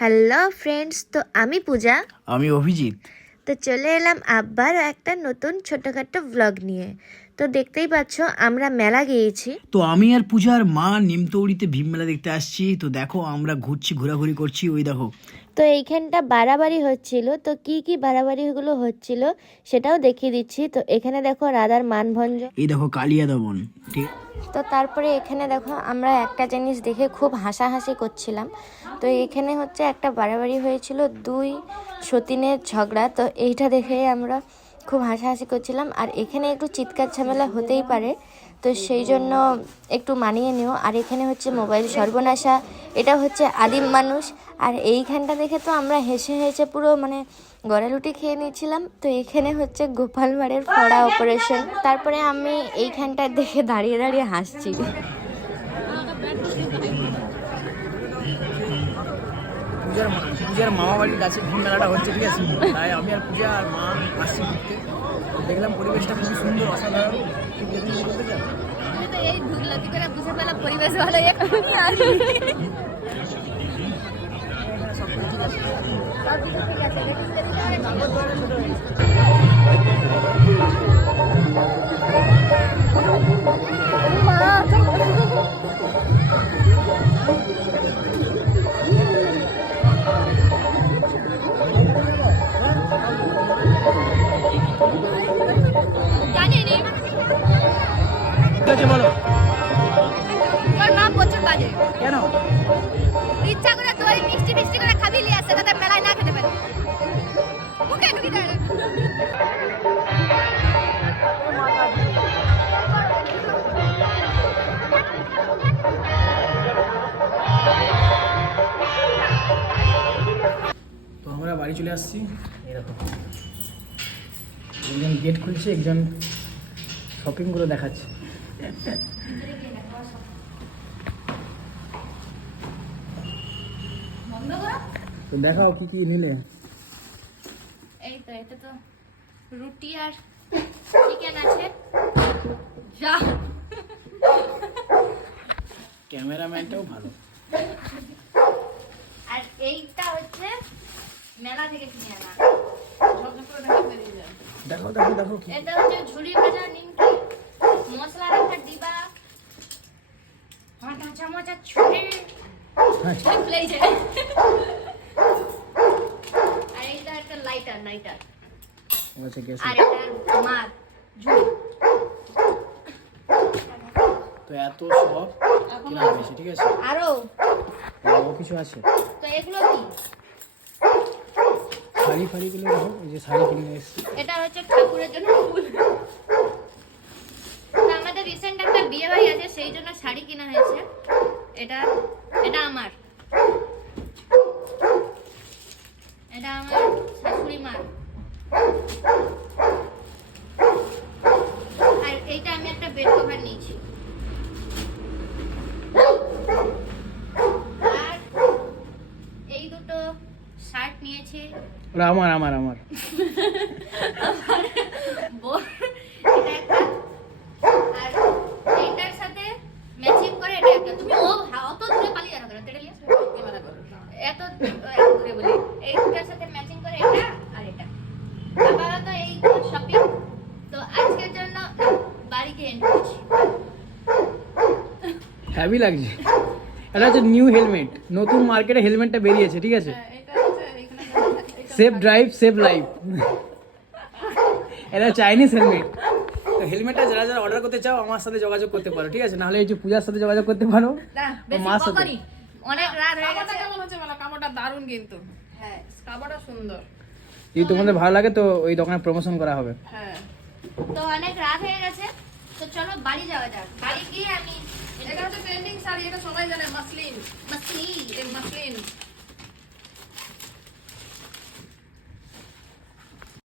Hello friends, তো আমি পূজা, আমি অভিজিৎ। তো চলে এলাম আবার একটা নতুন ছোটোখাটো ব্লগ নিয়ে। তো দেখতেই পাচ্ছ আমরা মেলা গিয়েছি। তো আমি আর পূজার মা নিমতৌড়িতে ভীম মেলা দেখতে আসছি। তো দেখো আমরা ঘোরাঘুরি করছি, ওই দেখো। তো এইখানটা বাড়াবাড়ি হচ্ছিল, তো কি কি বাড়াবাড়িগুলো হচ্ছিল সেটাও দেখিয়ে দিচ্ছি। তো এখানে দেখো রাধার মানভঞ্জন, এই দেখো কালিয়া দমন, ঠিক। তো তারপরে এখানে দেখো আমরা একটা জিনিস দেখে খুব হাসাহাসি করছিলাম। তো এখানে হচ্ছে একটা বাড়াবাড়ি হয়েছিল, দুই সতীনের ঝগড়া। তো এইটা দেখে আমরা খুব হাসাহাসি করছিলাম। আর এখানে একটু চিৎকার ঝামেলা হতেই পারে, তো সেই জন্য একটু মানিয়ে নিও। আর এখানে হচ্ছে মোবাইল সর্বনাশা, এটা হচ্ছে আদিম মানুষ। আর এইখানটা দেখে তো আমরা হেসে হেসে পুরো গড়ালুটি খেয়ে নিয়েছিলাম। তো এখানে হচ্ছে গোপাল ভাঁড়ের ফড়া অপারেশন। তারপরে আমি এইখানটা দেখে দাঁড়িয়ে দাঁড়িয়ে হাসছি। পূজার মামা বাড়ির কাছে ভীম মেলাটা হচ্ছে, ঠিক আছে। তাই আমি আর পূজা আর মা আসছি ঘুরতে। দেখলাম পরিবেশটা খুব সুন্দর, অসাধারণ। এই ঢুকলো কি করে বুঝে পেলাম পরিবেশ ভালো এখনই আর সব কিছু ঠিক আছে জানি নেই বলো তোর মা প্রচুর বাজে। কেন? ইচ্ছা করে তোর মিষ্টি মিষ্টি করে খাবি লিয়ে আসে তাতে মেলায় না খেতে পারে মুখে ঢুকি দেয় তো আমরা বাড়ি চলে আসছি। এরকম একজন গেট খুলছে, একজন শপিংগুলো দেখাচ্ছে। তো দেখাও কি কি নিলে। এই তো এটা তো রুটি আর চিকেন আছে যা ক্যামেরাম্যানটাও ভালো। আর এইটা হচ্ছে মেলা থেকে কিনে আনা দেখো দেখো দেখো কি। এটা হচ্ছে ঝুড়ি ভাজা নিমকি, মশলা রাখার ডিবা, কাঁচা চামচ আর ছুরি সব লেগেছে। আর এইটা একটা লাইটার আচ্ছা গ্যাস। আর এটা মাছ ঝুড়ি। তো এত সব কিনা হয়েছে, ঠিক আছে। আরো আরো কিছু আছে। তো এগুলো কি? শাড়িগুলো দেখো, এই যে শাড়ি কিনে এসেছি। এটা হচ্ছে ঠাকুরের জন্য ফুল। তো আমাদের রিসেন্ট একটা বিয়ে বাড়ি আছে, সেই জন্য শাড়ি কেনা হয়েছে। এটা এটা আমার শাশুড়ি মার। আর এইটা আমি একটা বেড কভার নিয়েছি। আর এই দুটো শার্ট নিয়েছি। ওরা আমার বোর এটা একটা, আর এইটার সাথে ম্যাচিং করে এটা একটা। তুমি অত দূরে পালিয়ে যাও কেন? এটা নিয়ে ক্যামেরা করো এত দূরে বলি। এইটার সাথে ম্যাচিং করে এটা আর এটা। আপাতত এই শপিং। তো আজকের জন্য বাড়িতে এন্ড করছি। হ্যাভি লাগছে। এটা হচ্ছে নিউ হেলমেট, নতুন মার্কেটে হেলমেটটা বেরিয়েছে, ঠিক আছে। Safe drive save life. এটা চাইনিজ হেলমেট। তো হেলমেটটা যারা যারা অর্ডার করতে চাও আমার সাথে যোগাযোগ করতে পারো, ঠিক আছে। নাহলে এই যে পূজার সাথে যোগাযোগ করতে পারো, মার সাথে। অনেক রাত হয়ে গেছে। কেমন হচ্ছে বলো? কাপড়টা দারুণ কিন্তু। হ্যাঁ, কাপড়টা সুন্দর। যদি তোমাদের ভালো লাগে তো ওই দোকানে প্রমোশন করা হবে। হ্যাঁ, তো অনেক রাত হয়ে গেছে, তো চলো বাড়ি যাওয়া যাক। বাড়ি গিয়ে আমি এটা হচ্ছে ট্রেন্ডিং শাড়ি, এটা সবাই জানে, মাসলিন। মাসলি মাসলিন